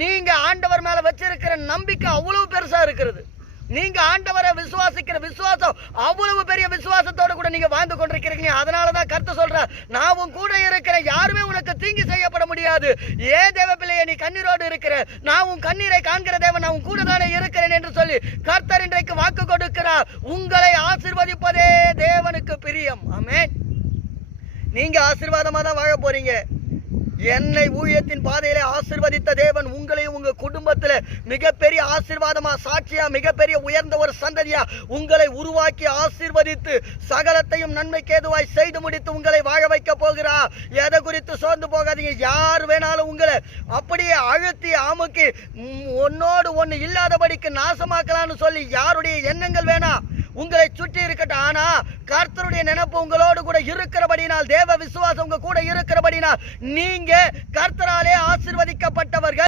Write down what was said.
நீங்க ஆண்டவர் மேல வச்சிருக்கிற நம்பிக்கை அவ்வளவு பெருசா இருக்கிறது. நீங்க ஆண்டவரை விசுவாசிக்கிற விசுவாசம் அவ்வளவு பெரிய விசுவாசத்தோட கூட நீங்க வாழ்ந்து கொண்டிருக்கிறீங்க. அதனாலதான் கர்த்தர் சொல்ற, நான் உன் கூட இருக்கிறேன், யாருமே உனக்கு தீங்கு செய்யப்பட முடியாது. ஏன் தேவ பிள்ளையே நீ கண்ணீரோடு இருக்கிற, நான் உன் கண்ணீரை காண்கிற தேவன், நான் உன் கூட தானே இருக்கிறேன் என்று சொல்லி கர்த்தர் இன்றைக்கு வாக்கு கொடுக்கிறார். உங்களை ஆசீர்வதிப்பதே தேவனுக்கு பிரியம். ஆமென். நீங்க ஆசீர்வாதமா தான் வாழ போறீங்க. என்னை ஊழியத்தின் பாதையிலே ஆசீர்வதித்த தேவன் உங்களையும் உங்க குடும்பத்துல மிகப்பெரிய ஆசீர்வாதமா, சாட்சியா, மிகப்பெரிய உயர்ந்த ஒரு சந்ததியா உங்களை உருவாக்கி ஆசீர்வதித்து சகலத்தையும் நன்மைக்கு ஏதுவாய் செய்து முடித்து உங்களை வாழ வைக்க போகிறார். எதை குறித்து சோர்ந்து போகாதீங்க. யார் வேணாலும் உங்களை அப்படியே அழுத்தி அமுக்கி ஒன்னோடு ஒன்னு இல்லாதபடிக்கு நாசமாக்கலாம்னு சொல்லி யாருடைய எண்ணங்கள் வேணாம் உங்களை சுற்றி இருக்கட்டும். ஆனா கர்த்தருடைய நினைப்பு உங்களோடு கூட இருக்கிறபடினால், தேவ விசுவாசம் உங்க கூட இருக்கிறபடினால், நீங்க கர்த்தராலே ஆசீர்வதிக்கப்பட்டவர்கள்.